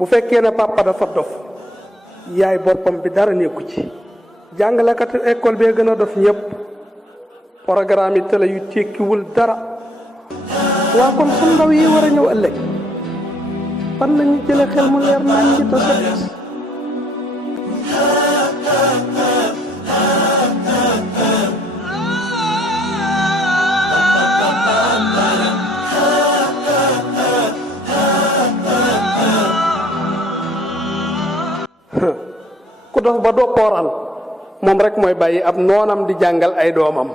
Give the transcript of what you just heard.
bu fekkee ne papa dafa dof yaay boppam bi dara nekku ci jàngalekat école bee gën a dof ñëpp programme yi télé yu tekkiwul dara waa kon sun ndaw yi war a ñëw ëllëg fan la ñu jële xel mu leer nañ ci ta set ku dof ba doo pooral moom rek mooy bàyyi ab noonam di jàngal ay doomam